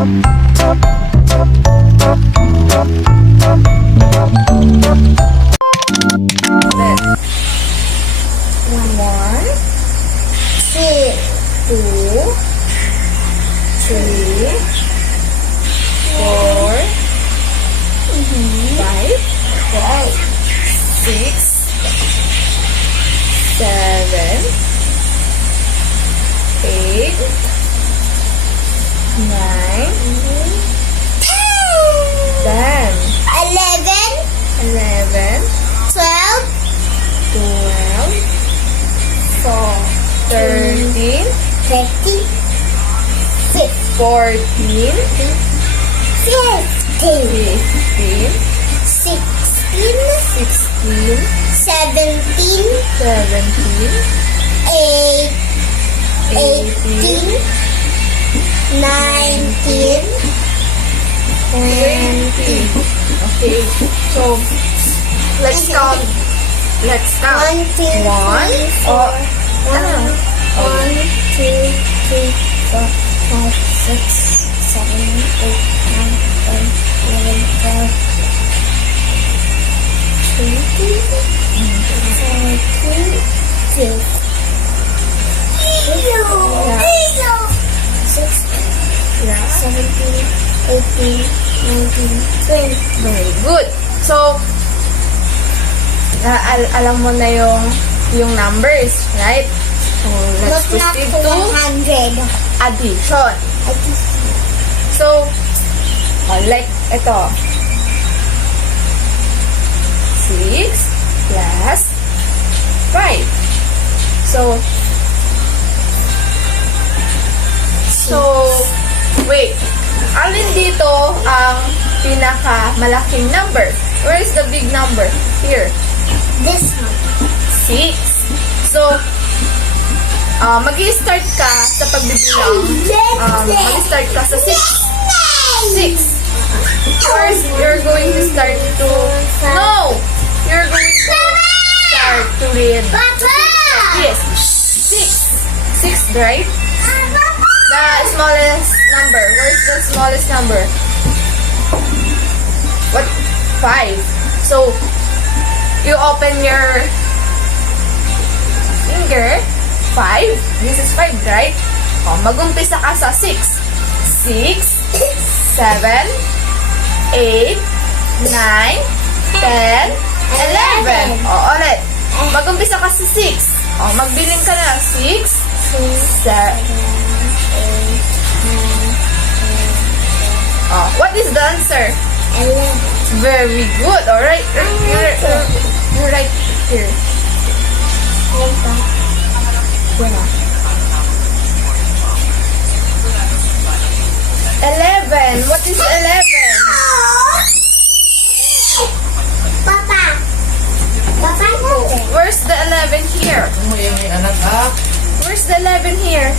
One more. Six. Two. Three. Four. Five. Six. Seven. Eight. Nine. 10. 11. 12. 13. 14. 15. 16. 17. 18. 19, 20. Okay, so let's count. Let's count. 1, 2, 3, 1. 4, Oh, 1, 2, 3, 4, 5, 6, 7, 8, 9, 10, 11, 12, 13, 14, 16, yeah. 17, 18, 19, 20. Very good. So, alam mo na yung numbers, right? So, let's Not proceed to to 100. addition. So, like ito. 6 plus 5. So, wait. Alin dito ang pinaka-malaking number? Where is the big number? Here. This one. 6. So, mag-i-start ka sa pagbibilang. Mag-i-start ka sa 6. 6. First, you're going to start to... No! You're going to start to read. Yes. 6. 6, right? The smallest number. Where's the smallest number? What? 5. So, you open your finger. 5. This is 5, right? O, mag-umpisa ka sa 6. 6, 7, 8, 9, 10, 11. O, ulit. Mag-umpisa ka sa 6. O, magbiling ka na. 6, 7. Oh, what is the answer? 11. Very good. All right. You're right here. 11. What is 11? Papa. Papa natin. Where's the 11 here? Mo yung may anak ha? Where's the 11 here?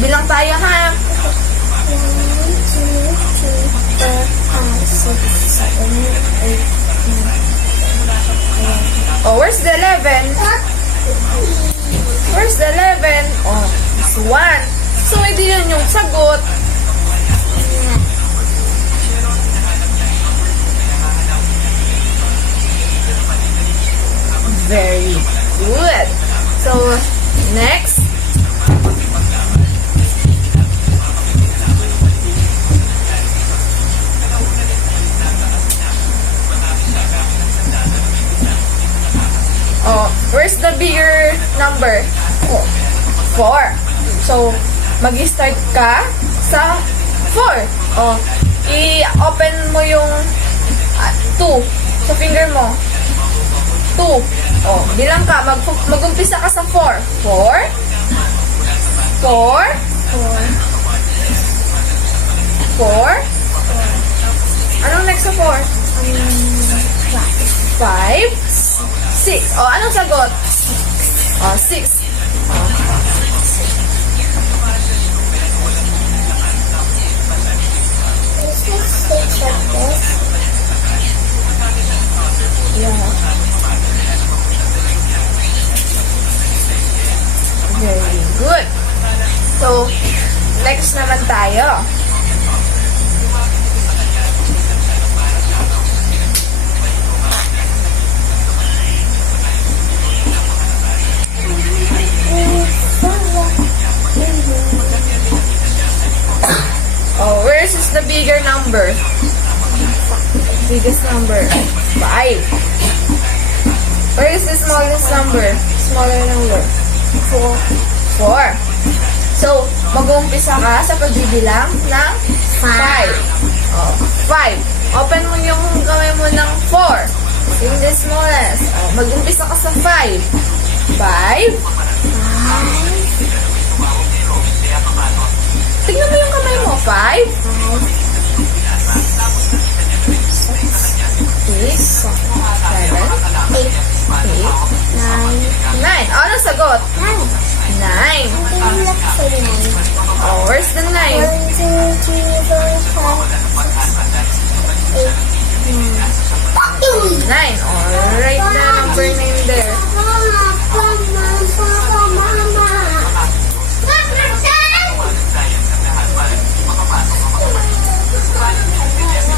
Bilang tayo ha. 1, 2, 3, 4, 5, 6, 7, 8, 9, 10, 11. Oh, where's the 11? Where's the 11? Oh, it's 1. So, hindi yun yung sagot. Very good. So, next. Oh, where's the bigger number? 4. So, mag-start ka sa 4. Oh, i-open mo yung 2 sa finger mo. 2. Oh, bilang ka. Mag-umpisa ka sa 4. 4. 4. 4. Anong next sa 4? 5. 6. Oh, anong sagot? Oh, 6. This is 6 like this. Yeah. Very good. So, biggest number? 5. Where is the smallest number? Smaller number? 4. So, mag-uumpisa ka sa pagbibilang ng 5. Oh, 5. Open mo yung kamay mo ng 4. In the smallest. Oh, mag-umpisa ka sa 5. 5. Tignan mo yung kamay mo. 5. 6. 7. 8. 9. Ano sagot? 9. Oh, where's the 9? 9. Oh, write the number 9 there.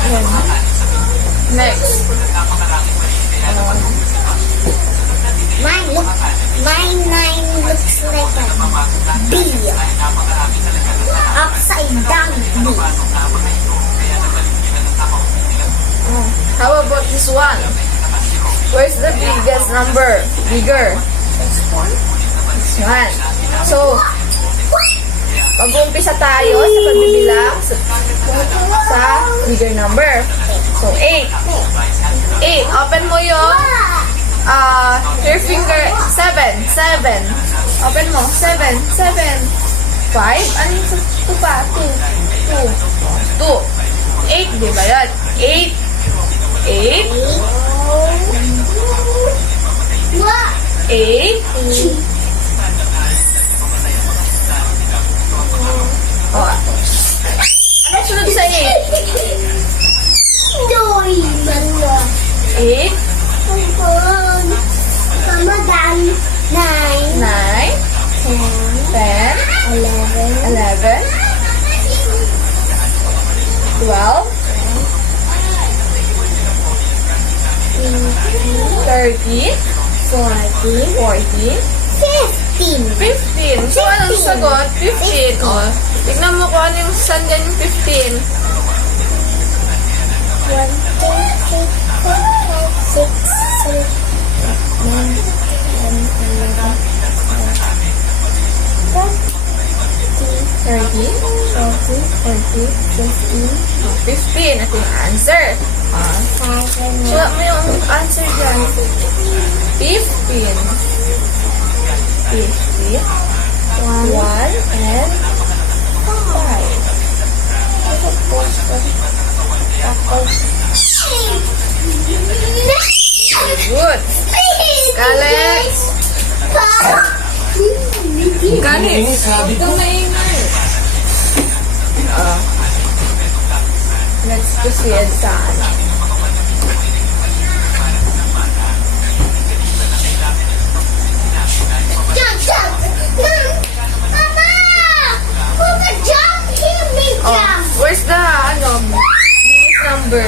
Ayan. Next. Mine nine looks like a B. Upside down B. How about this one? Where's the biggest number? Bigger. This one. So, mag-uumpisa tayo sa pagbibilang sa bigger number. So, 8. 8. Open mo yung your finger. 7. 7. Open mo. 7. 7. 5. Ano yung 2 pa? 2. 8. Di ba yan? 8. 8. 8. Oh. Ano sunod sa 8? 8. Ramadan 9, 9. 10. 11. 12. 13. 14. 15. 15. So, anong sagot? 15. O, tignan mo kung ano yung saan dyan yung 15. 1, 2, 3, 4, 5, 6, 7, 8, 9, 10, 11, 12, 13. 13, 14, 15, 15. Ito yung answer. So, mo yung answer dyan. 15. 15. 1 and 5. Good. Alex. Alex. Huwag kang maingay. Let's proceed sa ano. Jump! Mama! Papa, jump! Hear me jump! Where's the biggest number?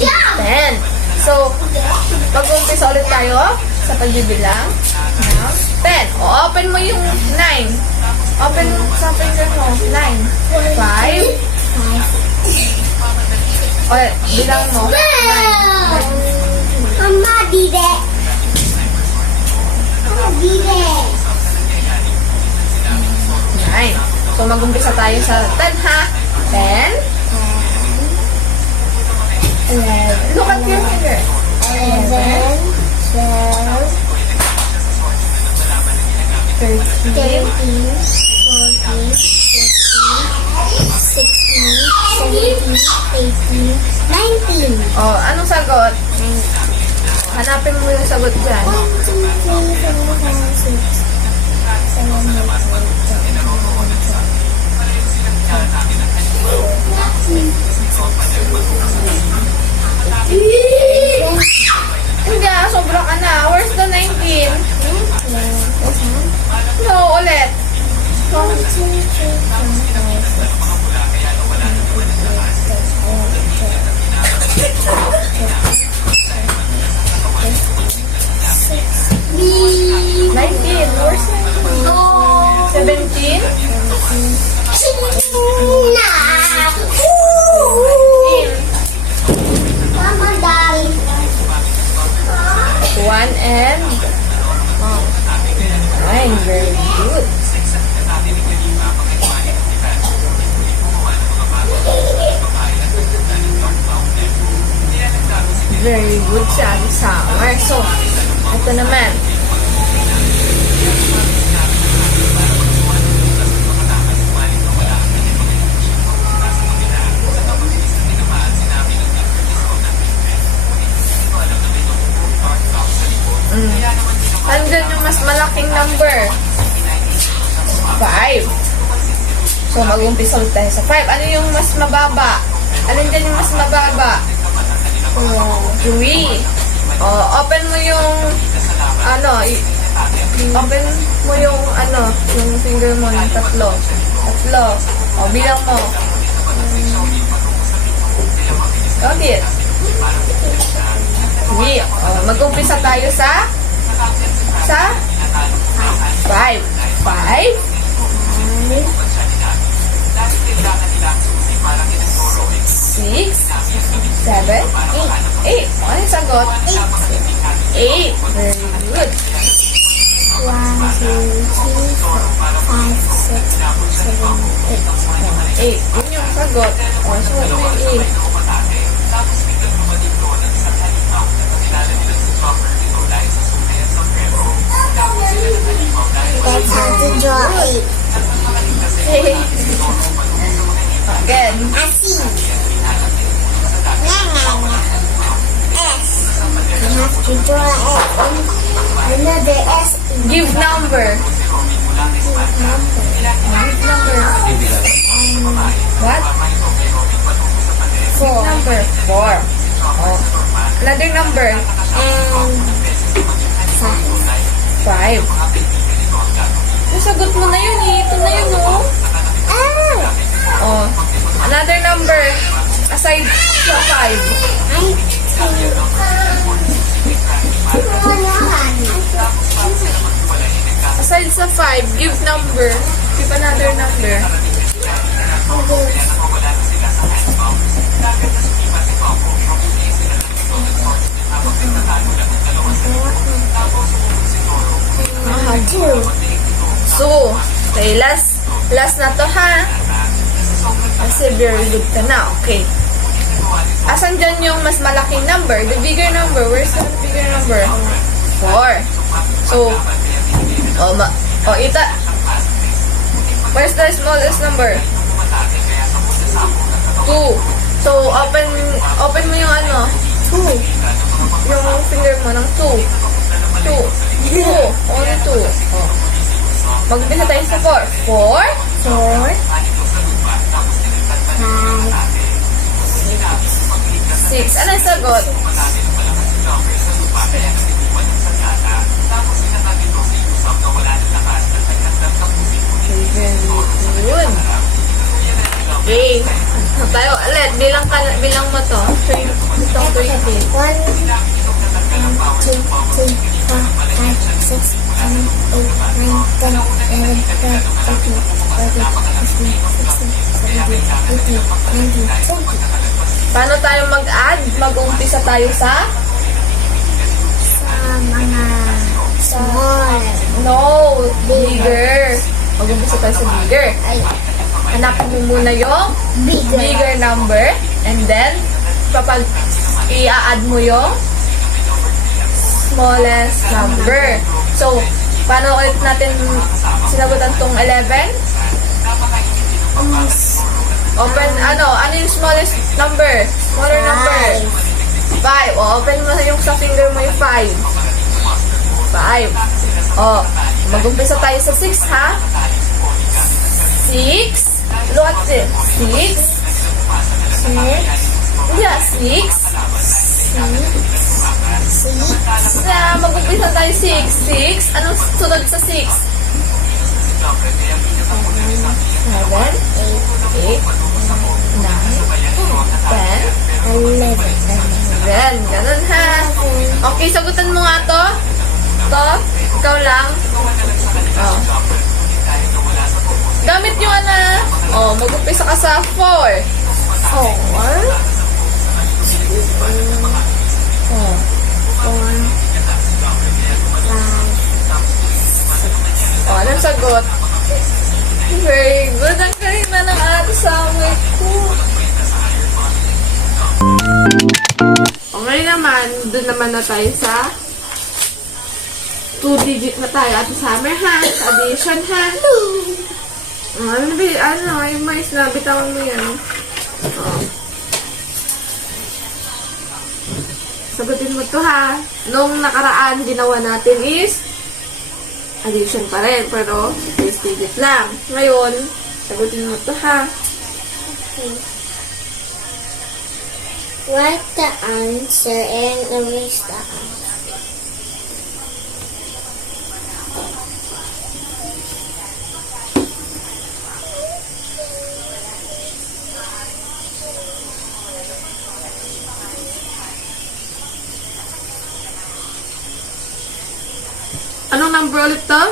Jump! 10. So, mag-umpisa ulit tayo sa pagbibilang ng 10. Open mo yung 9. Open sa finger mo. 9. 5. Bilang mo. 9. Mama did it. Mama did it. 9. So, mag-umpisa tayo sa 10, ha? 10. 11. Look at your finger. 11, 12, 13, 14, 15, 16, 17, 18, 19. Oh, anong sagot? Hanapin mo yung sagot dyan. 1, 2, 3, 4, 5, 6, 7, 8, 9, 10. Hindi, sobra ka na. Where's the 19? No, ulit. 1, 2, 3, 4, 5, 6, 7, 8, 9, 10. 19. Where's 19? 17? 19. Mama, 1 and 9. Very good. Very good si Ate Summer. So, ito naman. Andyan yung mas malaking number. 5. So, mag-umpisa ulit tayo sa 5. Ano yung mas mababa? Alin dyan yung mas mababa? 3. Open mo yung open mo yung yung finger mo ng tatlo. Bilang mo. Count it. 3. Mag-umpisa tayo sa 5. 6, 7, 8. Ano yung sagot? 8. Very good. 1, 2, 3, 4, 5, 6, 7, 8. 8. Yun yung sagot. Suot mo yung 8. That's how to draw 8. Okay. Again. A C. S. You have to draw S. Another S. Give number. Give number. What? 4. Number 4. Another number. And 5. 5. Nasagot mo na yun eh. Ito na yun oh. Another number. Aside sa 5. Aside sa 5, give number. Give another number. Two. So, okay, last na to ha. Kasi very good ka na. Okay. Asan dyan yung mas malaking number? The bigger number. Where's the bigger number? 4. So, ita. Where's the smallest number? 2. So, open mo yung 2. Yung finger mo ng 2. 2. Only 2. Mag-umpisa tayo sa 4. 4. 6. Ano yung sagot? 7. Yun. Okay. Tayo ulit. Bilang mo to. Itong 20. 1, 2, 3, 4, 5, 6, 7, 8, 9, 10, 11, 12, 13, 14, 15, 16, 17, 18, 19, 20. Paano tayo mag-add? Mag-umpisa tayo sa? Sa mga small. No, bigger. Mag-umpisa tayo sa bigger. Ay, Hanapin mo muna yung bigger number and then kapag i-add mo yung smallest number. So, paano ulit natin sinagutan tong 11? Open, ano yung smallest number? Smaller number. 5. Open mo yung sa finger mo yung 5. 5. Mag-umpisa tayo sa 6, ha? 6. Look at this. 6. 6. Yeah, 6. 6. Mag-umpisa tayo 6. 6. Anong sunod sa 6? 7. 8. 9. 10. 11. Ganun ha. Okay, sagutan mo nga to. Ikaw lang. Gamit yung mag-umpisa ka sa 4. 4. 4. 5. 6. 7. 8. 9. 10. 11. naman na tayo sa 2-digit na tayo at summer ha. Sa addition ha. Ay, mais na. Bitawan mo yan. Oh. Sagutin mo to ha. Nung nakaraan, ginawa natin is addition pa rin. Pero, 6 digit lang. Ngayon, sagutin mo to ha. Okay. Write the answer and erase the answer. Anong number ulit to?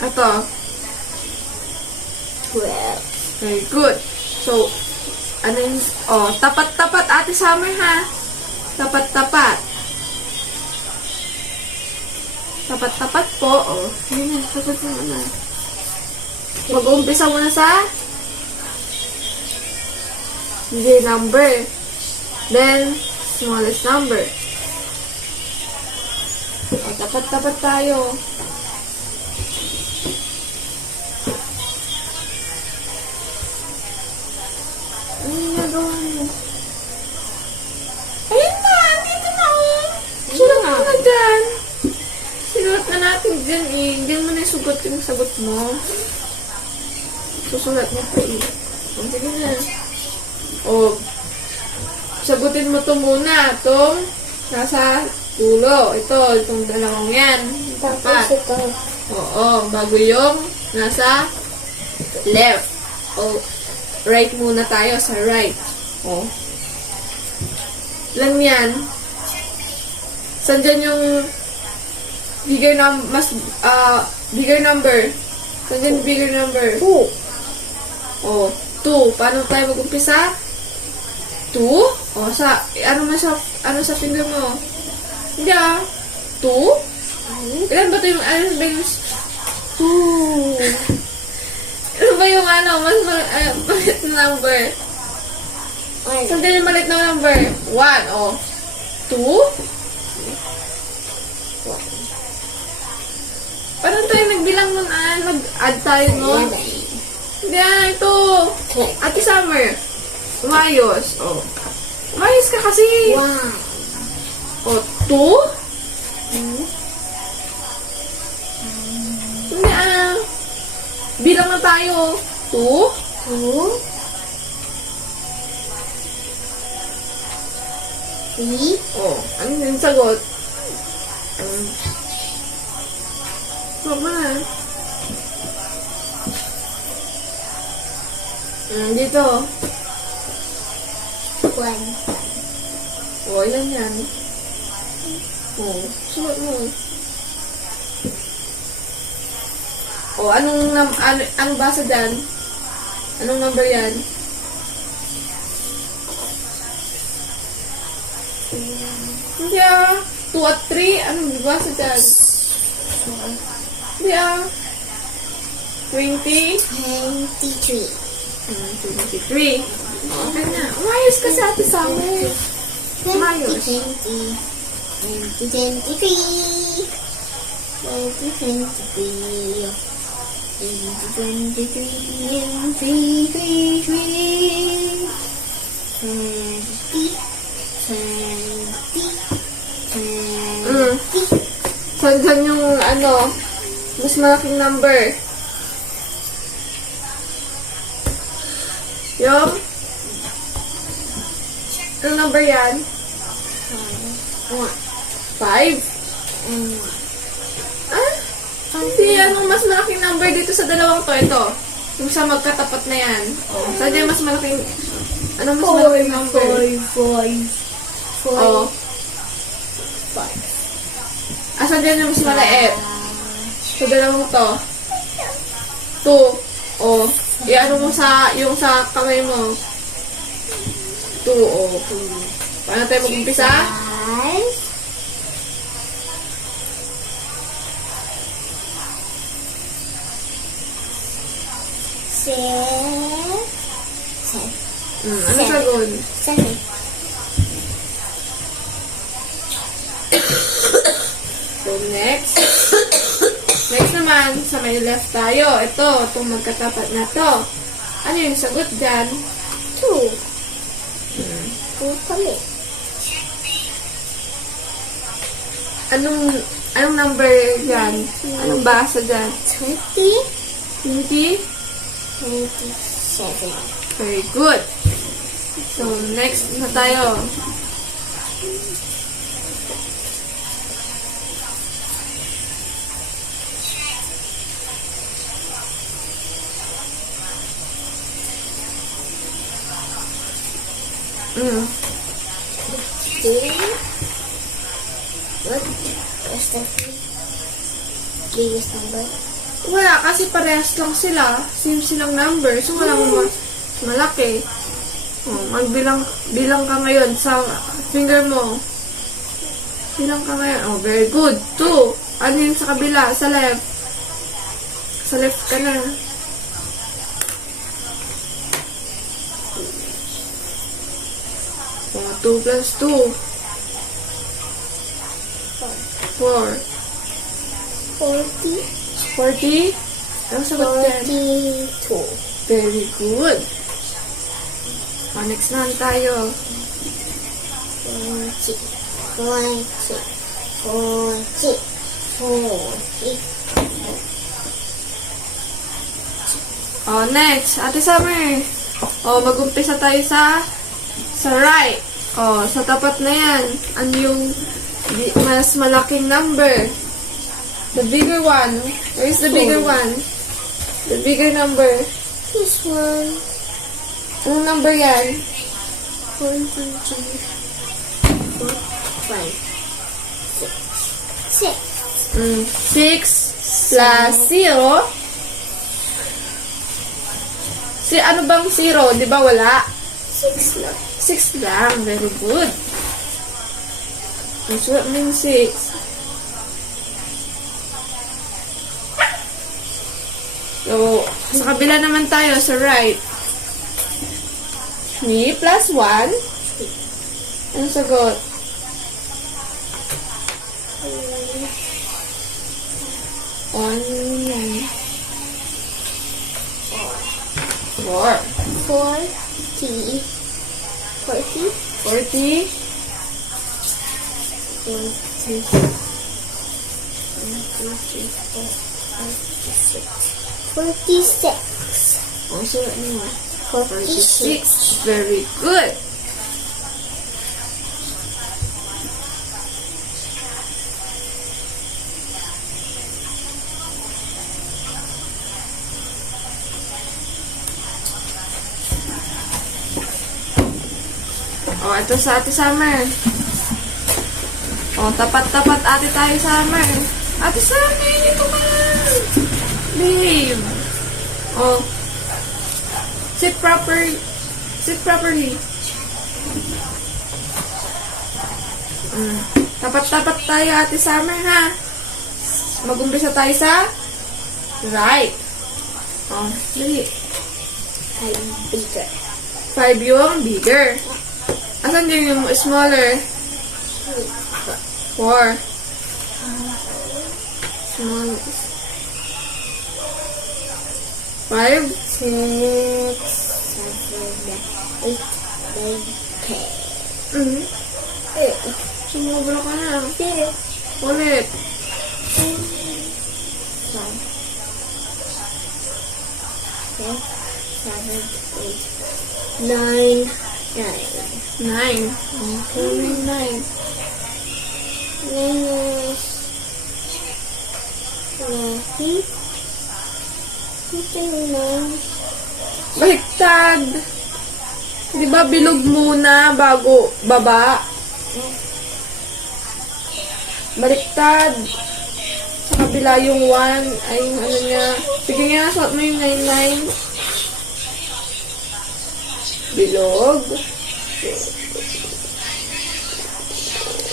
Ito. 12. Very good. So, ano yung, tapat-tapat Ate Summer ha. Tapat-tapat. Tapat-tapat po. Yun na, tapat mo na. Mag-uumpisa muna sa bigay number. Then, smallest number. Tapat-tapat tayo. Ano yung nagawa mo? Ayun na! Dito na Sulat mo na dyan. Sinulat na natin dyan eh. Diyan mo na isugot yung sagot mo. Susulat mo po eh. Sige na. Sagutin mo to muna. Itong nasa ulo. Itong dalawang yan. Tapos ito. Oo, bago yung nasa left. Right muna tayo sa right. Lang yan. Saan dyan yung bigger number? Saan dyan yung bigger number? 2. 2. Paano tayo mag-umpisa? 2? Ano sa finger mo? Hindi 2? Ilan ba ito yung, ano ba yung 2? Ano ba yung mas malit na number? Saan din yung malit na number? 1, 2? Paano tayo nagbilang nun, Mag-add tayo, no? Hindi, ito. Ate Summer. Umayos. Umayos ka kasi. 2? Hindi, bilang na tayo. 2? 3? Ano yung sagot? Mama. Dito. 1. Ilan yan? Sulat mo. Ano basa dyan? Anong number yan? Hindi 2 at 3? Anong basa dyan? Hindi 20? 23. 23. Okay na. Umayos ka sa Ate Summer. Umayos. 20. Saan yung mas malaking number? Yung? Anong number yan? 5? Hindi, anong mas malaking number dito sa dalawang to? Ito. Yung sa magkatapat na yan. Saan yung mas malaking... Anong mas malaking number? 5. Saan dyan yung mas malait? Sa dalawang to. 2. Ano mo yung sa kamay mo? 2. Paano tayo mag-umpisa? 5. 7. Ano sagot? 7. Next. Next naman, sa may left tayo. Ito, itong magkatapat na to. Ano yung sagot dyan? 2. 2 kami. Anong number yan? Anong basa dyan? 20. 20? 27. Very good. So, next na tayo. Mm. 3. What? What's the biggest number? Wala, kasi parehas lang sila. Same silang number. So, walang malaki. Oh, bilang ka ngayon sa finger mo. Bilang ka ngayon. Oh, very good. 2. Ano yung sa kabila? Sa left. Sa left ka na. Oh, 2 plus 2. 4. 40. 40? Ang sagot dyan. 42. Very good. Oh, next naman tayo. 40. 40. 40. 40. Oh, next. Ate Summer. Oh, mag-umpisa tayo sa right. Oh, sa tapat na yan. Ano yung mas malaking number? The bigger one. Where is the bigger one? The bigger number. This one. Anong number yan? 1, 2, 3, 4, 5, 6. 6. 6 plus 0. Ano bang 0? Di ba wala? 6 lang. 6 lang. Very good. That's what means 6. So, sa kabila naman tayo, sa right. 3 plus 1. Anong sagot? 1, 4. 40. 40. 40. 46. Oh, so, ano? 46. 46. Very good. Oh, ito sa Ate Summer. Oh, tapat-tapat ate tayo, Summer. Ate Summer, dito ka lang. Babe. Oh. Sit properly. Tapat-tapat tayo, Ate Summer, ha? Mag-umpisa tayo sa right. Oh, dali. I'm bigger. 5 yung bigger. Asan din yung smaller? 4. Small. 5. 6, 7, 8, 9, 10. Sumobra ka na. Zero. Ulit. 9. 9. Ano yung 9? Minus 9. Ito yung 9. Baliktad. Di ba bilog muna bago baba? Baliktad. Sa kabila yung 1 ay yung ano niya. Sige nga, suot mo yung 99. Bilog.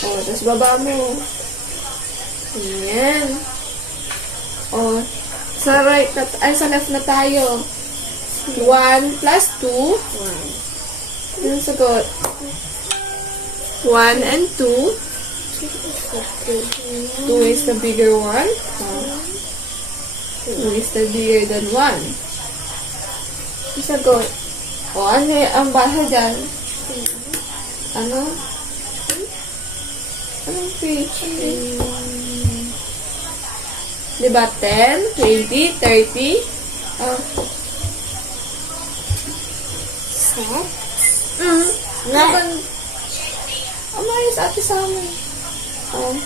Oh, tapos baba mo. Ayan. Oh, sa right na, ay sa left na tayo. 1 plus 2. Anong sagot? 1 and 2. 2 is the bigger one. 2 is the bigger than 1. Isa goat. O, ano ang basa dyan? Ano? Anong page? Diba 10, 20, 30? Set. Naman. Umayos ate sa amin. 3?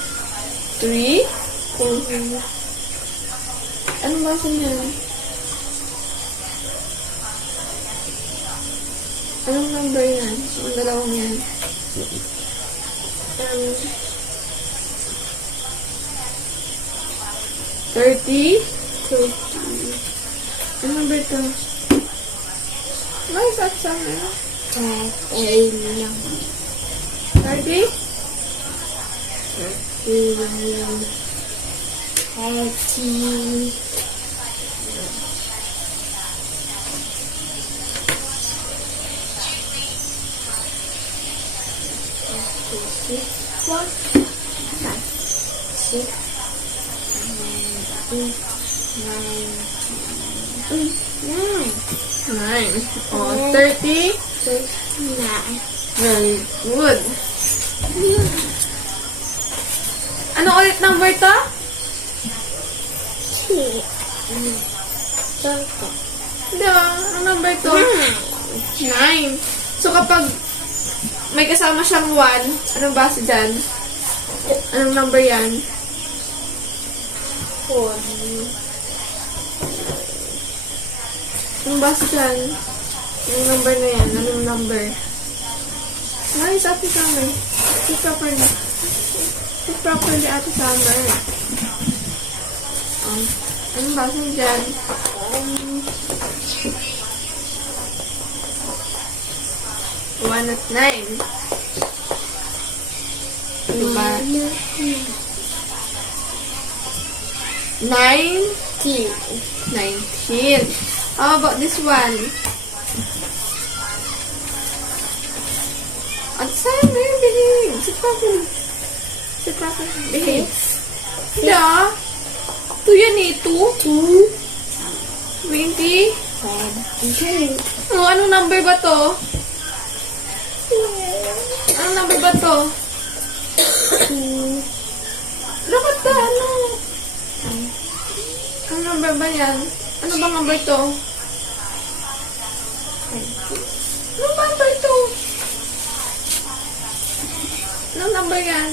Anong basa niyan? Anong number yan? Ang dalawang yan. 30? 30. Anong number to? Umayos ate sa amin. 30? 30. One, 5, 6, 7, 8, 9, 9. O, 30? 39. Very good. Ano ulit number to? 2. Diba? Ang number to? 9. So, kapag may kasama siyang 1, anong base dyan? Anong number yan? 4. Anong base dyan? Anong number na yan? Anong number? Nice, Ate Summer. Speak properly. Speak properly, Ate Summer. Anong base dyan? 1 at 9. Diba? 9? 19. How about this one? At saan na yung behave? Sit properly. Sit properly. Behave. Yeah. 2 yan eh. 2? 20? Oh, anong number ba to? Anong number ba to? Dapat ba? Ano? Anong number ba yan? Ano bang number to? Anong number to? Anong number yan?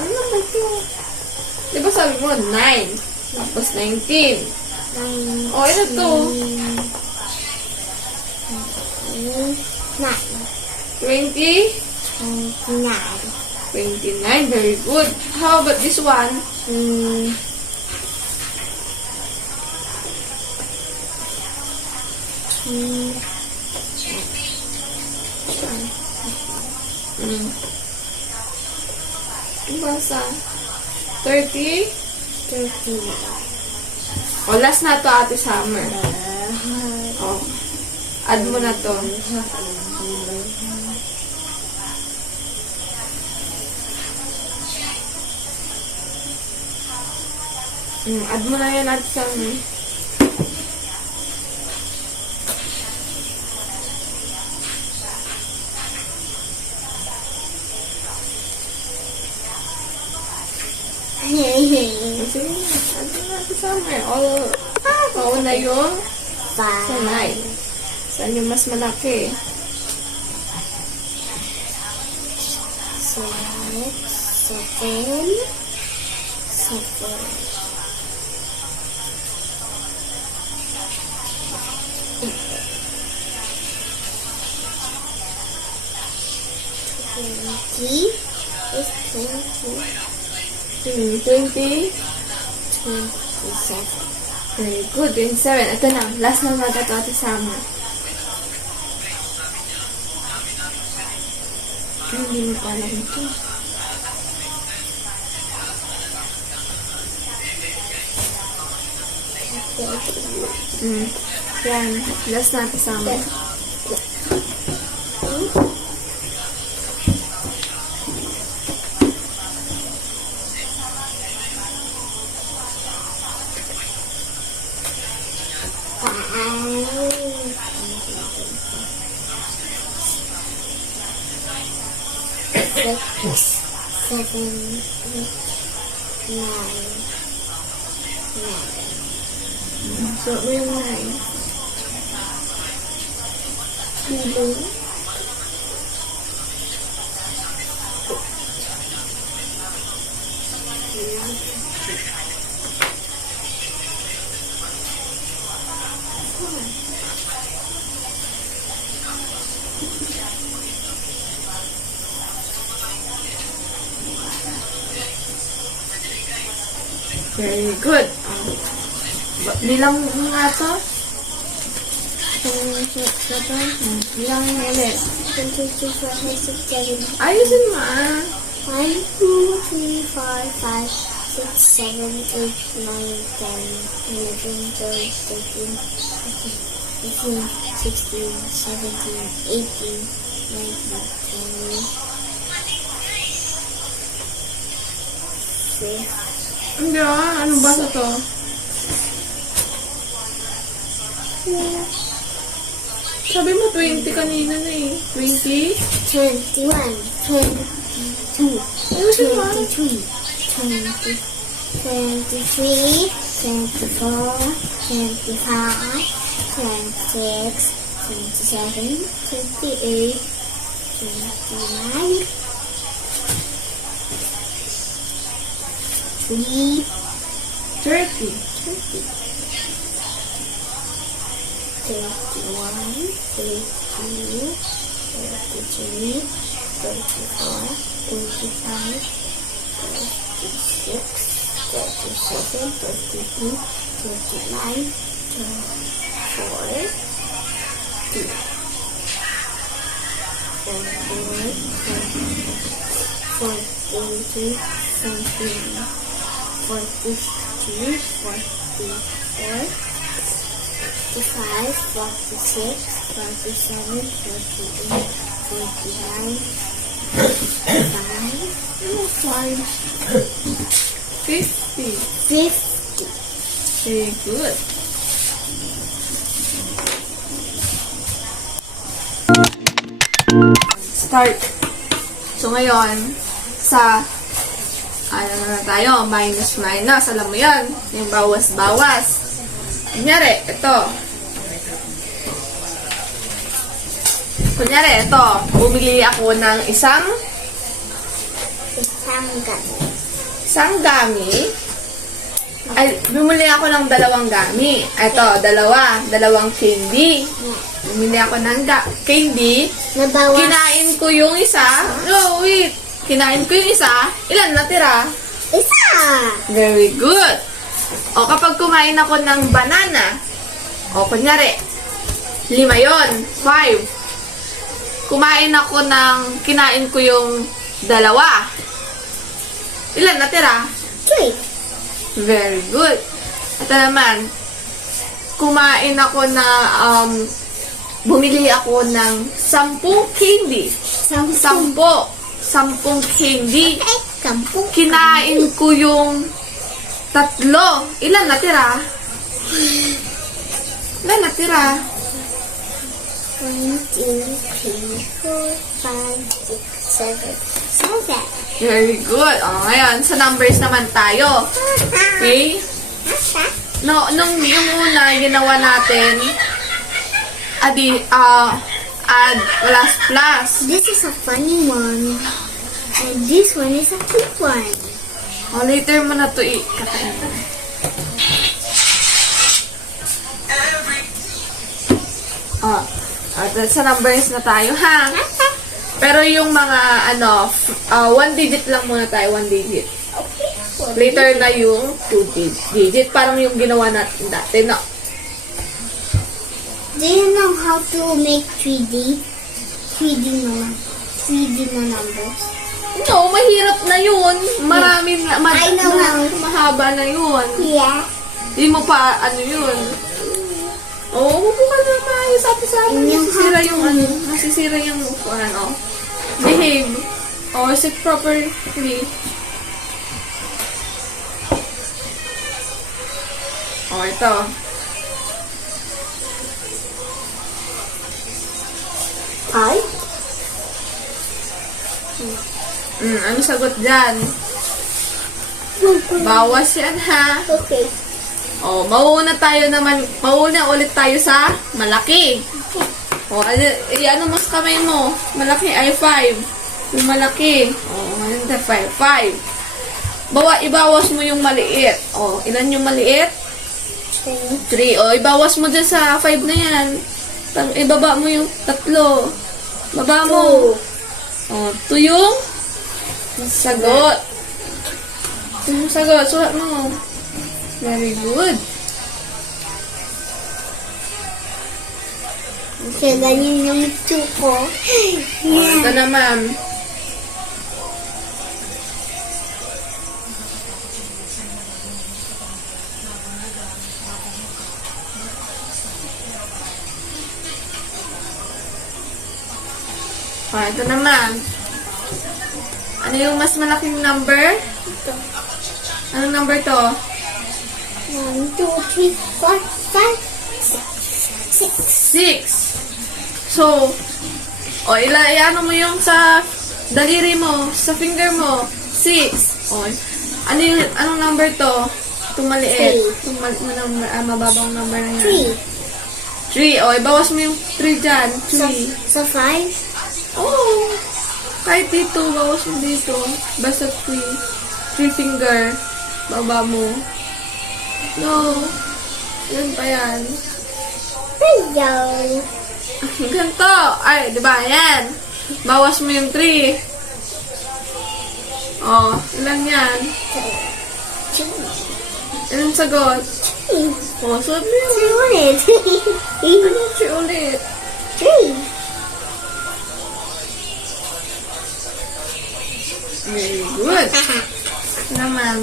Ano number to? Diba sabi mo, 9. Tapos 19. O, ano to? 20? 29. 29. Very good. How about this one? 30? 30. O, last na to, Ate Summer. O, add mo na to. Add mo na yan, Ate Summer. Sige na, add mo na, Ate Summer. O, na yung sa 9. Saan yung mas malaki? 7. Is 20. 20? 27. Very good. 27. Ito na. Last na natin ito, Ate Summer. Hindi mo pa alam ito. Yan. Last na kasama. Six, seven, eight, nine. So, mo yung 9. Blue. Very good. Bilang mo nga to. Bilang mo ulit. 1, 2, 3, 4, 5, 6, 7. Ayusin mo ah. 1, 2, 3, 4, 5, 6, 7, 8, 9, 10, 11, 12, 13, 14, 15, 16, 17, 18, 19, 20. Hindi ah. Ano ba to? Sabi mo 20 kanina na eh. 20? 21, 22, Ayusin mo ah. 23, 23, 24, 25, 26, 27, 28, 29, 3, 30. 31, 32, 33, 34, 35, 36, 37, 38, 39, 40, 42, 43, 44, 45, 46, 47, 48, 49, 55, 50. 50. Very good. Start. So, ngayon, sa ano na tayo, minus. Alam mo yan, yung bawas-bawas. Kunyari, ito. Bumili ako ng isang gami. Ay, bumili ako ng 2 gami. Ito, dalawang candy. Bumili ako ng candy. Nabawas. Kinain ko yung isa. No, wait. Kinain ko yung isa. Ilan natira? Isa. Very good. O, kapag kumain ako ng banana, o, kunyari, 5 yon, 5. Kinain ko yung 2. Ilan natira? 3. Very good. Ito naman, bumili ako ng 10 candy. 10 candy. Kinain ko yung 3. Ilan natira? 1, 2, 3, 4, 5, 6, 7. Very good. O, ngayon, sa numbers naman tayo. Okay? No, yung una, ginawa natin, add plus. This is a funny one. And this one is a cute one. O, later mo na ito kakain. Sa numbers na tayo, ha? Pero yung mga, 1 digit lang muna tayo, 1 digit. Later na yung 2 digit. Parang yung ginawa natin dati, no? Do you know how to make 3D? 3D na numbers? No, mahirap na yun. Marami na, I know how. mahaba na yun. Yeah. Hindi mo pa, ano yun. Oo, umupo ka na maayos ate sa akin. Masisira yung ano, masisira yung upuan, oh. Behave. Oh, sit properly. Oh, ito. Ay? Ano sagot dyan? Bawas yan, ha? Okay. Oh, mauuna ulit tayo sa malaki. Oh, ano mo sa kamay mo? Malaki ay 5. Yung malaki. Oh, ano 5? 5. Ibawas mo yung maliit. Oh, ilan yung maliit? 3. Oh, ibawas mo dyan sa 5 na yan. Ibaba mo yung 3. Baba mo. Oh, 2 yung sagot. 2 yung sagot. Sulat mo. Very good. Okay, ganyan yung 2 ko. Oh, ito naman. Oh, ito naman. Ano yung mas malaking number? Ito. Anong number to? 1, 2, 3, 4, 5, 6. 6. So, iano mo yung sa daliri mo, sa finger mo. 6. O, anong number to? Itong maliit. Itong number, mababang number na yan. 3. O, ibawas mo yung 3 dyan. 3. Sa 5? Oh, kahit dito, bawas mo dito. Basta 3. 3 finger. Baba mo. No. Yan pa yan. Hello. Ganito. Ay, di ba? Yan. Bawas mo yung 3. Oh, ilan yan? Ilan sagot? Oh, sabi mo. 3 ulit. Ano 3 ulit? 3. Very good. Naman.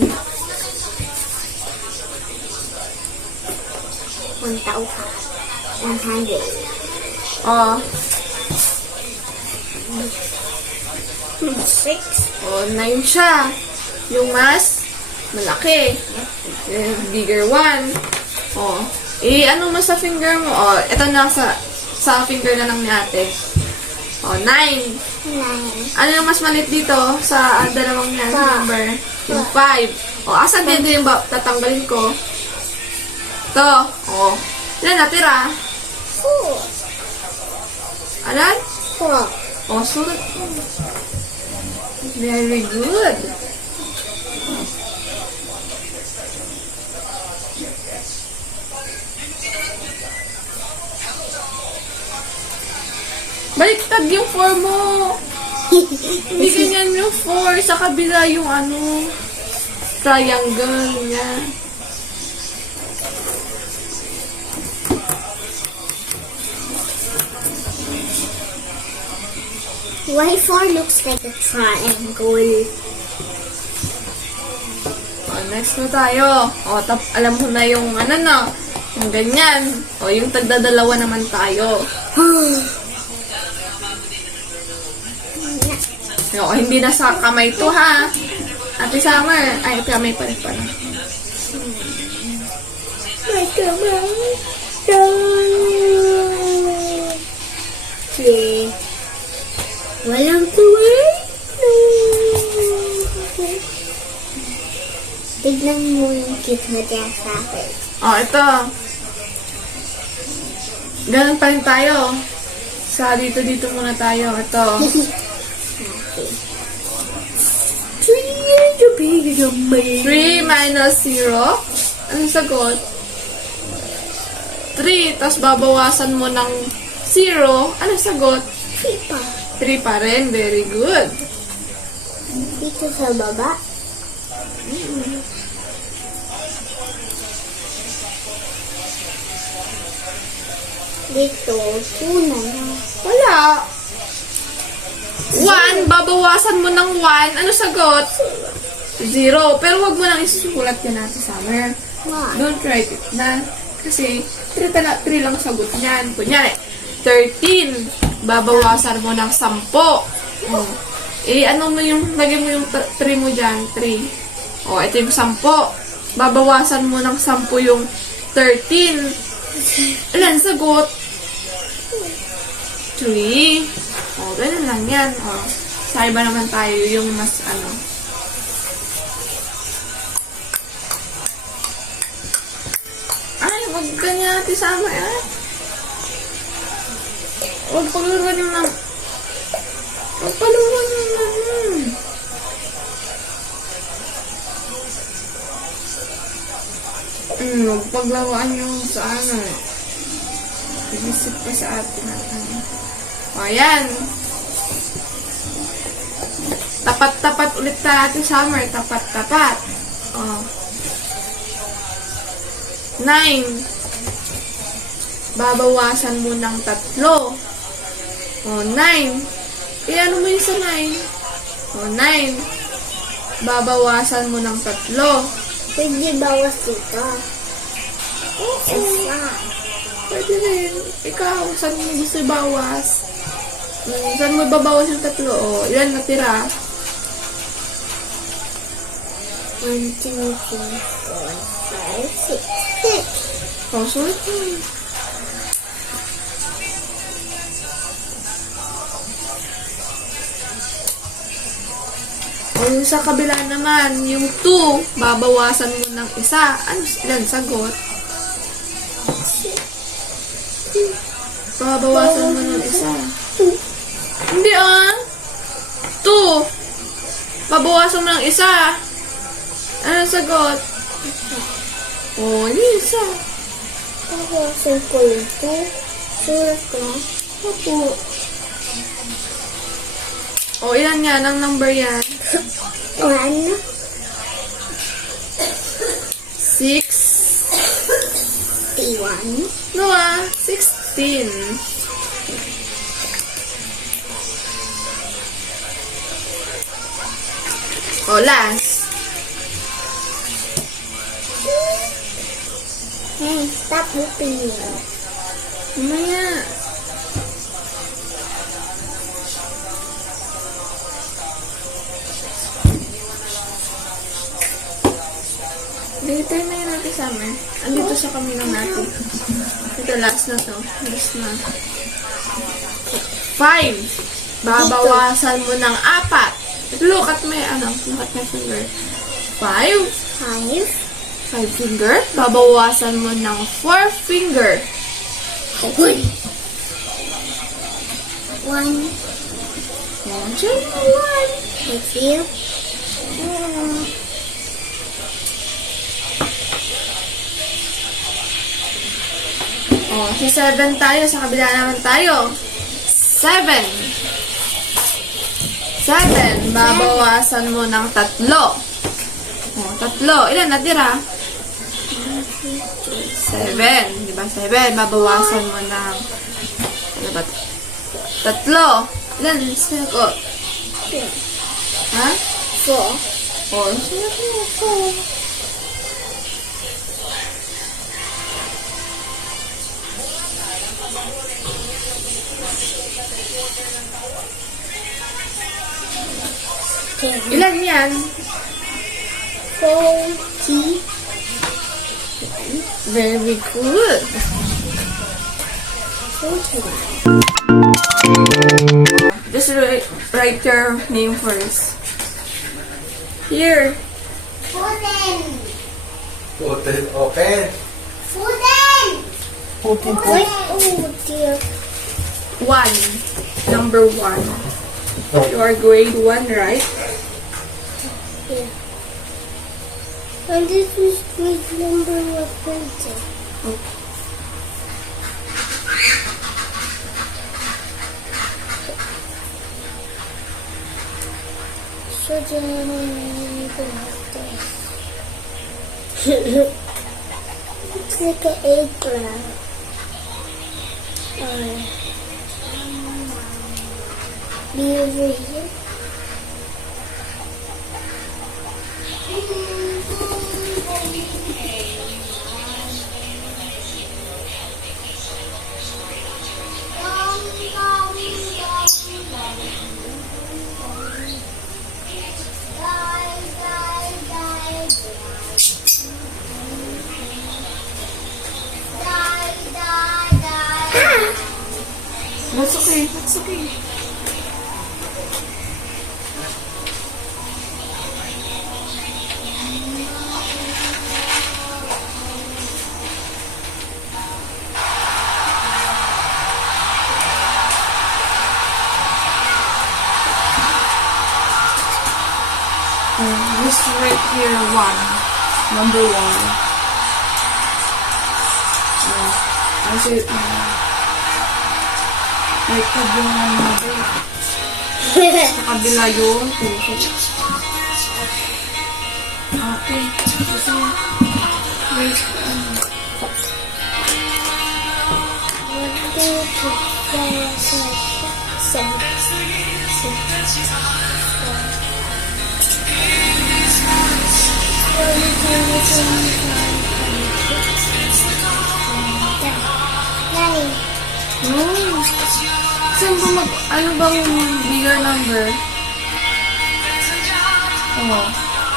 100. Oh. 6. Oh, 9 siya. Yung mas malaki. Bigger one. Oh. Ano mo sa finger mo? Oh, ito na sa finger na lang ni ate. Oh, 9. 9. Ano yung mas maliit dito sa dalawang yan number? Yung 5. O, asan dito yung tatanggalin ko? Ito. O. Ilan natira? 4. Alan? 4. O, sulat mo. Very good. Baliktad yung 4 mo. Hindi ganyan yung 4. Sa kabila yung triangle niya. Why 4 looks like a triangle? Next na tayo. Alam mo na yung yung ganyan. Yung tagdadalawa naman tayo. Hindi na sa kamay to, ha? Ate Summer. Ay, kamay pa rin pala. My kamay. Okay. Walang tuway. Tignan mo yung cute na dyan sa akin. Ito. Ganun pa rin tayo. Dito muna tayo. Ito. 3 minus 0. Anong sagot? 3. Tapos babawasan mo ng 0. Anong sagot? 3 pa. 3 pa rin. Very good. Dito sa baba. Dito, 2 na lang. Wala. 1. Babawasan mo ng 1. Ano sagot? 0. Pero wag mo nang isusulat yan natin, Summer. Why? Don't write it na. Kasi 3 lang sagot niyan. Kunyari, 13. Babawasan mo ng 10. Oh. Ano mo yung, lagay mo yung 3 mo dyan. 3. Oh, ito yung 10. Babawasan mo ng 10 yung 13. Ilan sagot? 3. Oh, ganun lang yan. Oh. Sa iba naman tayo yung mas ano. Ay, wag ganyan natin sama yan. Huwag paglaruan yung lang. Huwag paglaruan yung lang. Huwag paglaruan yung sa ano. Inisip pa sa atin. O, ayan. Tapat-tapat ulit tayo, Summer. Tapat-tapat. O. 9. Babawasan mo ng 3. O, 9. Ano mo yung sa 9? O, 9. Babawasan mo ng 3. Pwede bawas dito. Isa. Pwede rin. Ikaw, saan mo gusto bawas? Saan mo babawas yung 3? O, ilan natira? 1, 2, 3, 4, 5, 6. O, sulit mo. O, yung sa kabila naman, yung 2, babawasan mo ng 1. Ano, ilan sagot? Babawasan mo ng 1. Hindi 2. Babawasan mo ng 1. Ano sagot? O, yung 1. Bawasan ko yung 2. Sulat ko. Opo. O, ilan yan? Ang number yan? 1. 6. 1. No 16. O, last. Hey, stop moving me. Mamaya. Later na yun natin, Summer. Andito sa kamila natin. Ito, last na to. Last na. 5. Babawasan mo ng 4. Look at my, look at my finger. 5. 5 finger. Babawasan mo ng 4 finger. 1. 1. Diyan mo 1. With you. Oh, sa 7 tayo. Sa kabila naman tayo. 7. 7. Babawasan mo ng 3. Oh, 3. Ilan natira? 7. Diba? 7. Babawasan mo ng... Ano ba? 3. Ilan? Sagot. Ha? 4. 4. Sagot mo. 4. Ilan yan? 40. Very good. 41. Just write your name first. Here. Foden. Open. Foden. Open. Wait, oh dear. 1. Number 1. You are grade 1, right? Yeah. And this is grade number 1. So then we go like this. It's like an eggplant. Be over here. That's okay. That's okay. This right here, 1. Number 1. That's it. Like, pag yung number. Sa kabila yung 2. Okay. Kasi, wait. 1, 2, 3, 4, 5, 6, 7, 9. No. Saan ba ano bang bigger number? Oo.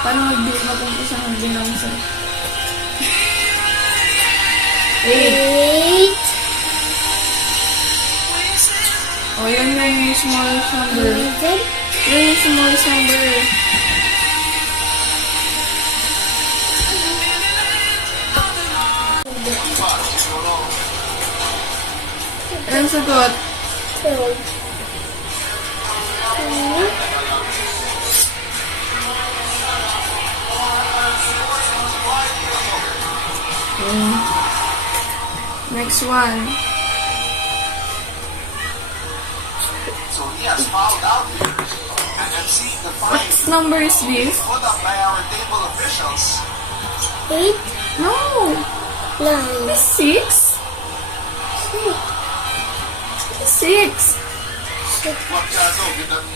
Paano mag-umpisa magbilang sa 8. 8. O, yan yung smallest number. 11. Yan yung smallest number. Ang sagot. 12. 2. Next one. So he has filed out here and have seen the What fine number is this? put up by our table officials. 8. No. 9. This 6? 6. Magkano ginang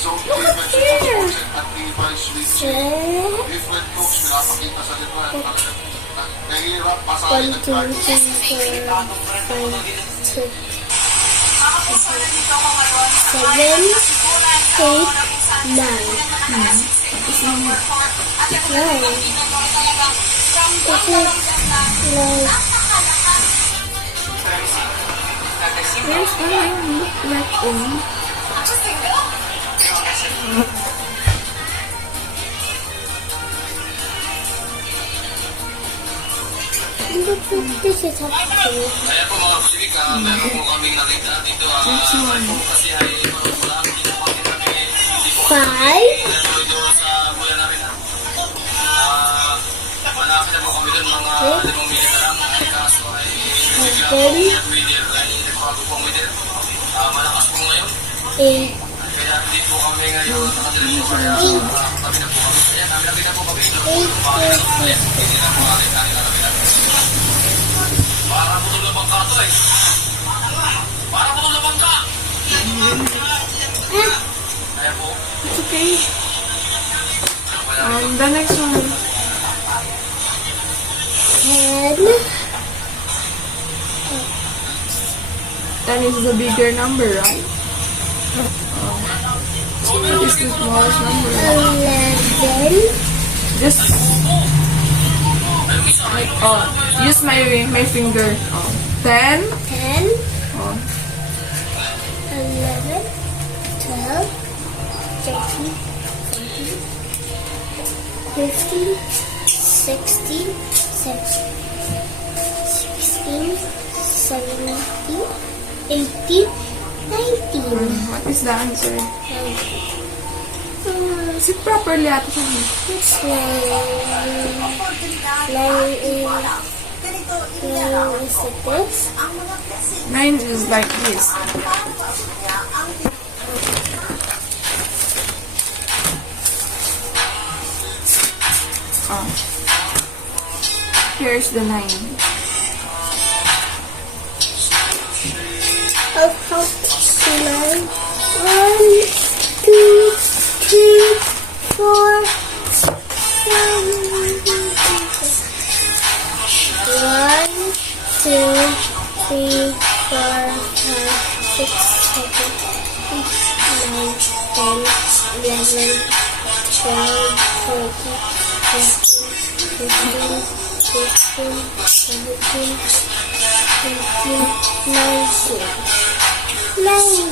zone Look at difference here. at Levi's Sweet 7. different books pinapakita sa likuran. Nahihirap 1, pasahin 2, 3, ng 4, card. 5, 6, 7, 8, 9. 9. Where's the line left in? This is happening. Kaya po mga kulinik, meron po kaming nakita dito. Next one. Kasi ay wala kami hindi po 5. pero doon sa bulan namin. Malapit na po kami doon mga 5 minute na lang. Kaso ay bigla media ay nagbago po media. Malakas po ngayon. 8. Kaya hindi po kami ngayon nakadali po kaya kami na po kami. Kaya kami na po kami. 8. Hindi na po kami kanila kami na. Para putol na bangka to eh. Para putol na bangka. Kaya po. It's okay. The next one. 10. 10 is the bigger number, right? What is the smallest number? 11. Just like use my finger. 10. 10. 11. 12. 13. 14. 15. 16. 16. 17. 18. 19. What is the answer? Sit properly at home. It's 9. 9 is like this. 9 is like this. Here's the 9. I'll count to 9. 1, 2, 3, 4, 5. 1, 2, 3, 4, 5, 6, 7, 8, 9, 10, 11, 12, 13, 14, 15, 16, 17, 18, 19. Nine.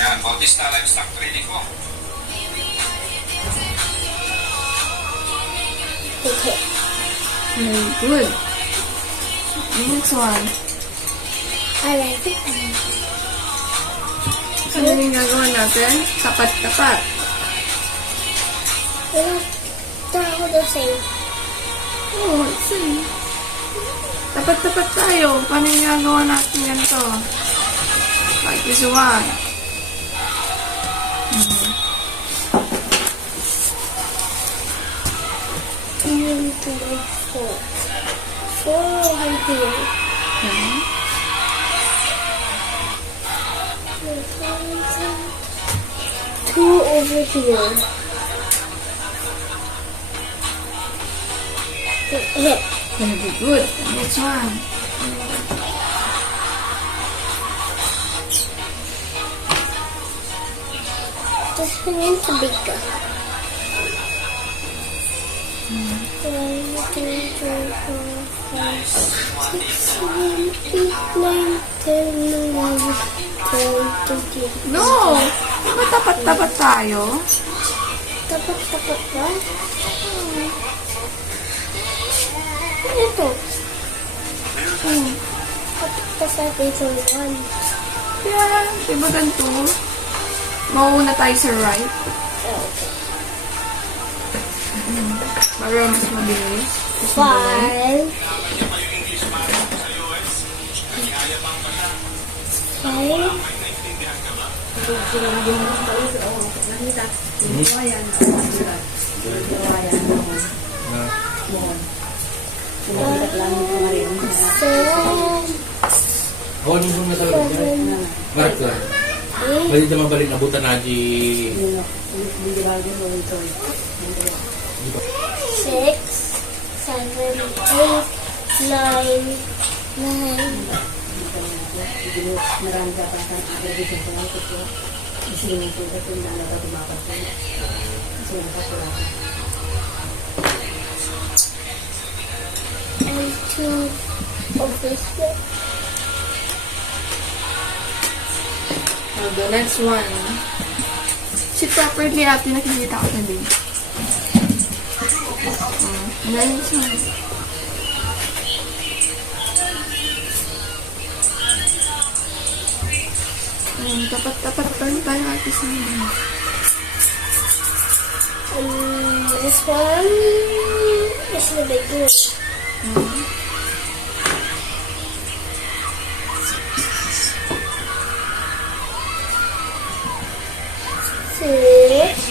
Yan, Bautista Livestock Training ko. Okay. Very good. Next one. I like it. Ano yung gagawin natin? Tapat-tapat. Ito ako the same. Oh, see. Tapat-tapat tayo. Paano yung gagawa natin ganito? Like this one. 2, 4. 4 over here. Okay. 2 over here. Hit. Very good. Next one. This one is bigger. 1, 2, 3, 4, 5, 6, 7, 8, 9, 10, 11, 12, 13. No! Diba tapat-tapat tayo? Tapat-tapat ba? Ano ito? Tapos natin ito 1. Yeah. Diba ganito? Mauuna tayo sa right. Okay. Para mas mabilis. 5. 7. Oh, nung na talaga dyan. Mark lang. Balik naman balik na buta na di... 6, 7, 8, 9, 9. And 2 over here. The next one. Sit properly, ate. Nakikita ko na din. Next one. Tapat-tapat pa rin tayo ate sa mga. This one is the big one. Six,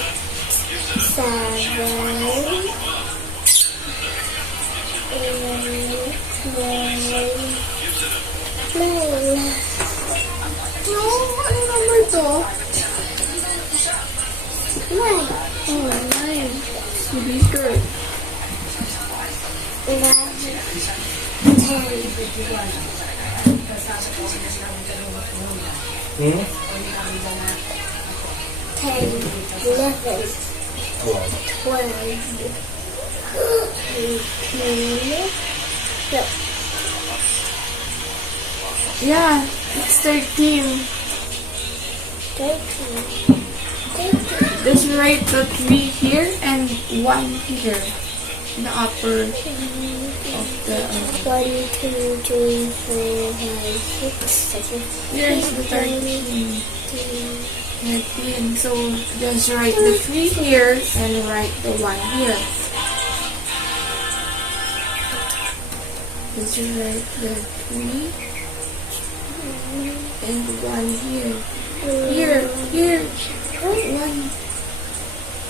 7, 8, 9. No, ano number to? 9. Oh, 9. Si Baker. 11, 10. Hmm? 10, 11, Oh. 12, 13. Yep. Yeah, it's 13. 13. Just write the 3 here and 1 here. In the upper of the... 1, 2, 3, 4, 5, 6, 7. Here's the 13. 13. So, just write the 3 here and write the 1 here. Just write the 3 and 1 here. Here. 1.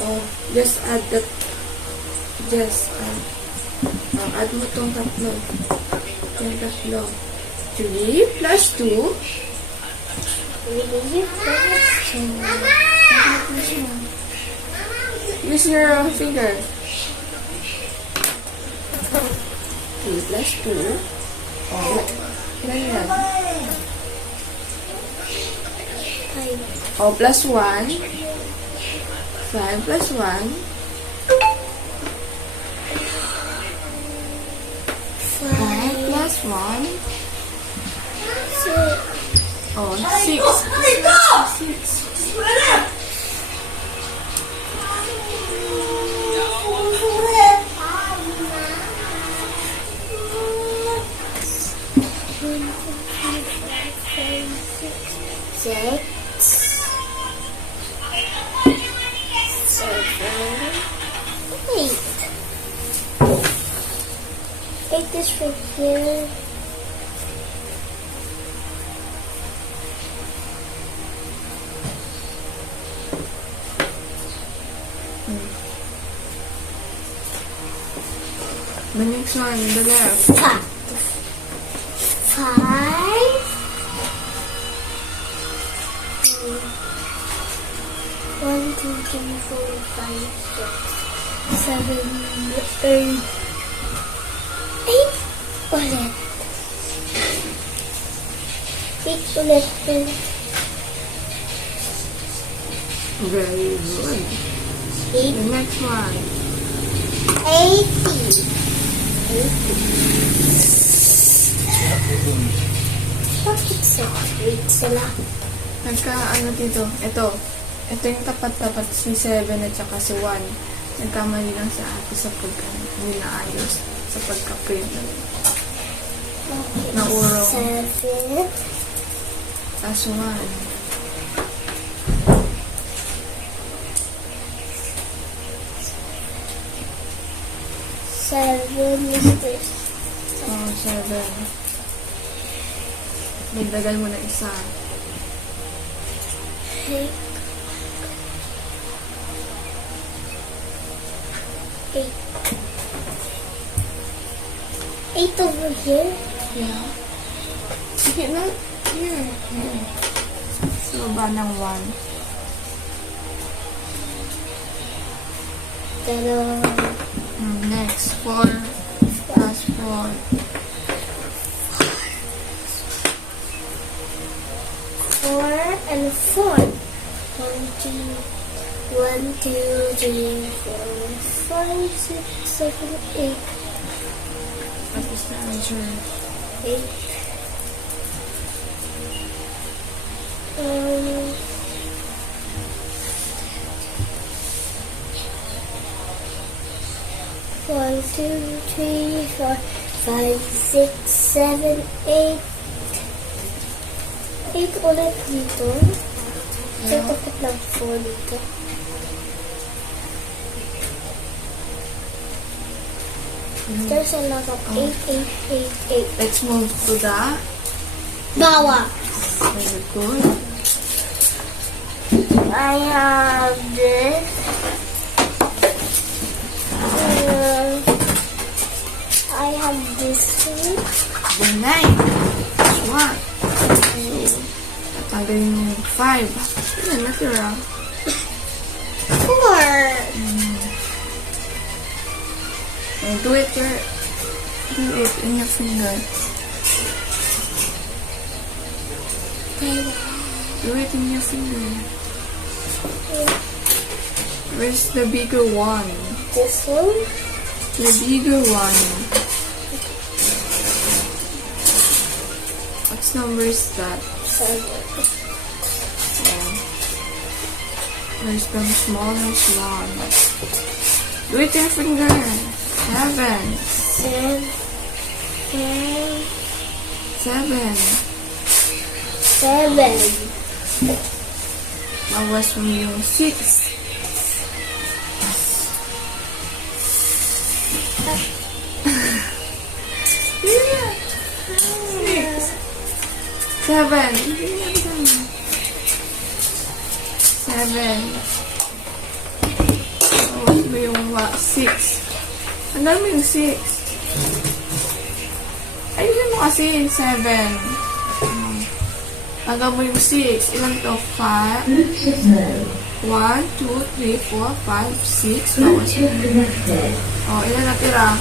Oh, just add that. Add mo tong tatlo. Yung tatlo. 3 plus 2. Use your finger. 3 plus 2. Oh, ilan yan? 5. O, plus 1. 5 plus 1. 5 plus 1. 6. Oh, 6. 6. Six, 7, 8. 8 is right here. The next one, the left. 5. 1, 2, 3, 4, 5, 6, 7, 8. 8 ulit. 8 ulit. Very good. 8, The next one. 80. Bakit sa 8 sila? Ano dito? Ito yung tapat-tapat si 7 at saka si 1. Nagkamali lang sa ate sa hindi naayos sa pagka-print. Naurong. 7. Plus 1. 7 is this. Oh, 7. Magdagal mo na isa. 8. 8 over here. Yeah. Sige na. Here. So, ba ng 1? Pero, Next. 4 plus 4. 4 and 4. 1, 2, 3, 4, 5, 6, 7, 8. Tapos na answer. 8. 1, 2, 3, 4, 5, 6, 7, 8. 8 ulit dito. So, tapos lang 4 dito. There's a lot of 8, 8, 8, 8. Let's move to the Bawa. very good. I have this. I have this one. The 9 plus 1. So, tatanggalin mo yung 5. Ano natira? 4. And do it in your finger. Do it in your finger. Where's the bigger one? This one. The bigger one. What number is that? 7. Yeah. Where's the smallest one? Do it in your finger. 7. 7. 7. 7. Bawas mo yung 6. Yeah. 6. 7. 7. Bawas mo yung 6. Tanggal mo yung 6. Ayusin mo kasi 7. Tanggal mo yung 6. Ilan to? 5. 1, 2, 3, 4, 5, 6. Bawas mo. Oh, ilan natira?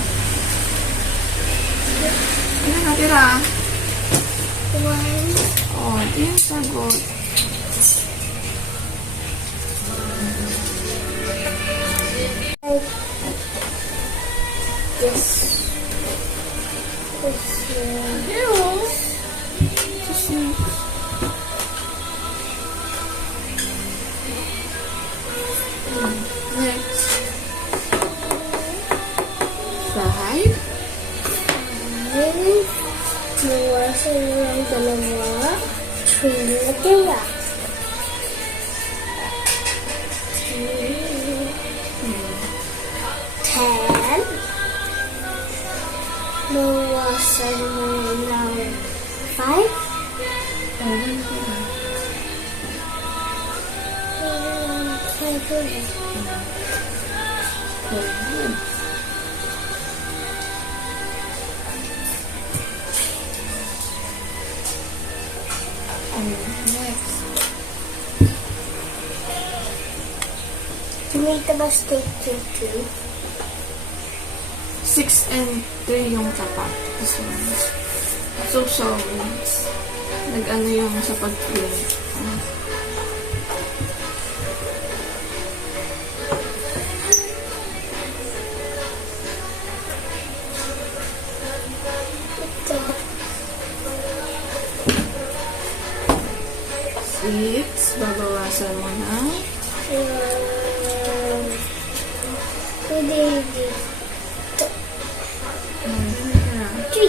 Ilan natira? 1. Oh, di yung sagot. Yes. Next. 5. Nawasan mo lang dalawa. 3 na kaya. 10. Nawasan mo lang 5. 5. Next. You made the mistake too. 6 and 3 yung tapat. This one. So sorry. Nag-ano yung sa pag-print. Six. Babawasan mo na. Hindi. 3.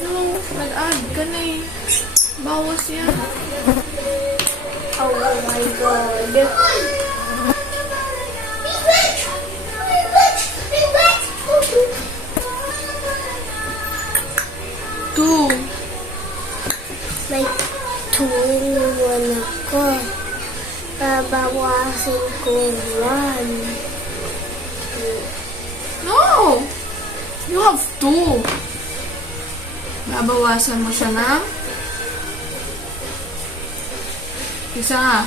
No, nag-add ka na eh. Bawas yan. Oh my god. Two. May 2 naman ako. Babawasin ko 1. No! You have 2. Babawasan mo siya ng isa.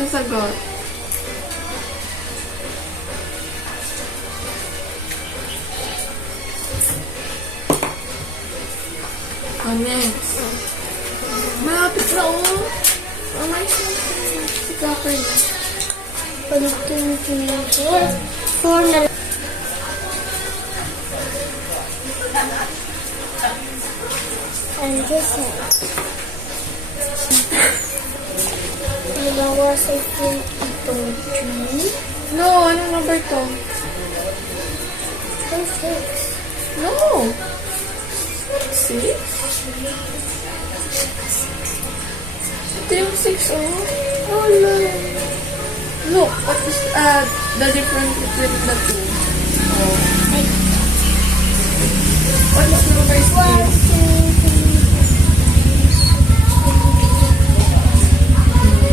Ang sagot. Oh, next. Malapit na oh. Oh, my God. Si Copper na. 1, 2, 3, 4. 4 na lang. And this is. Nabawasan ko itong 3. No, anong number to? 6. No. 6? Ito yung 6, oh. Oh, no. Look, what is the difference between the two? Oh. What is number 6?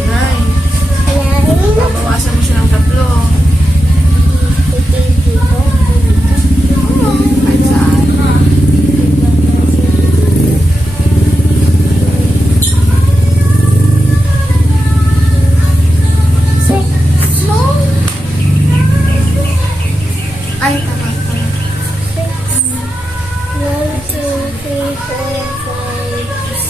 9. Babawasan mo siya ng 3. Kahit saan. No! Ay, tama. 1, 2, 3, 4, 5, 6.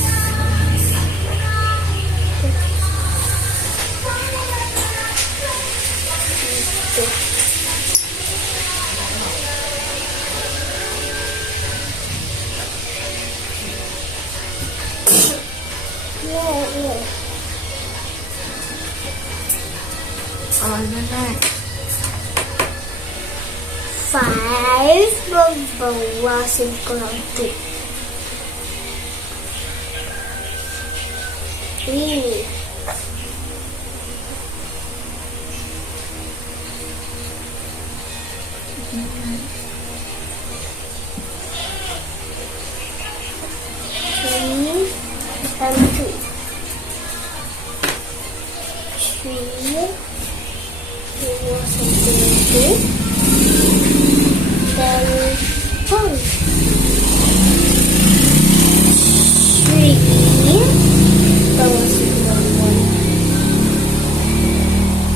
Oh, the next. 5. Babawasin ko lang 2. 3.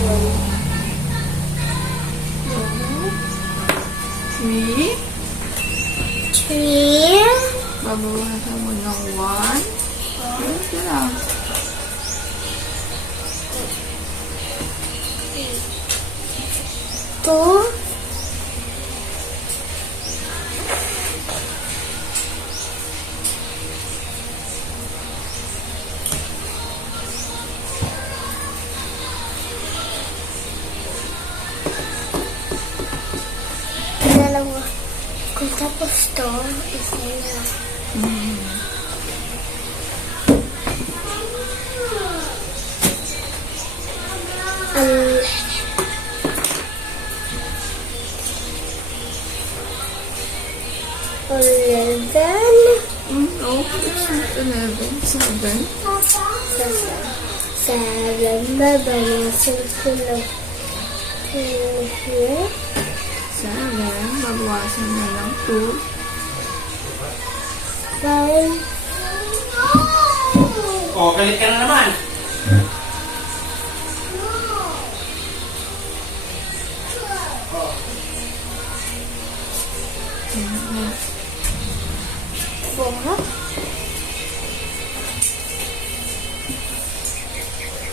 1, 3, Babawasan mo ng 1. Ito lang. 2, 2. Kung tapos to, isa na. Um, 11, No, it's not 11. 7. 7, babawasan ko lang. Here. 7. Babawasan mo ng 2. 5, Oh, galit ka na naman.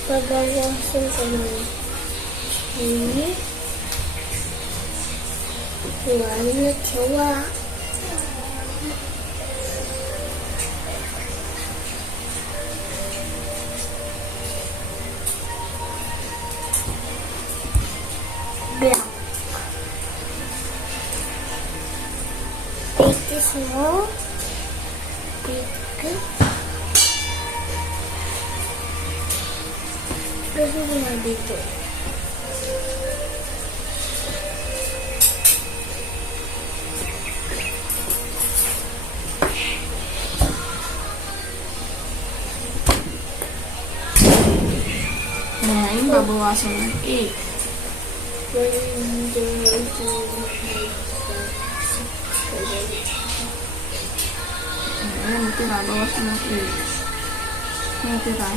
babawasan ko ng 3, 1 na tawa. Black. 8 is small. Big. Kasi nga dito. Babawasan ng 8. 1, 2, 3, 4, 5, 6, 7. Ayan, natira. Bawasan ng 8. Natira.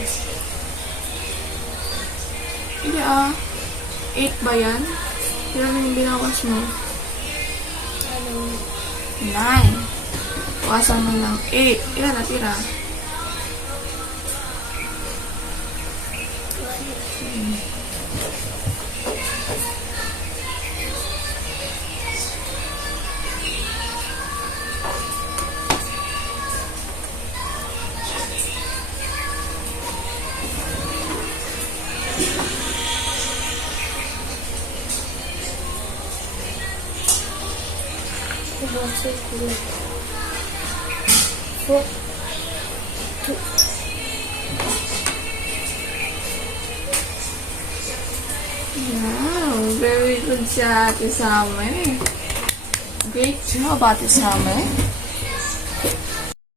Hindi 8 ba yan? Tira na yung binawas mo. 9. Bawasan mo ng 8. Ilan natira? 4, 2. Wow, very good si Ate Summer. Great job, Ate Summer.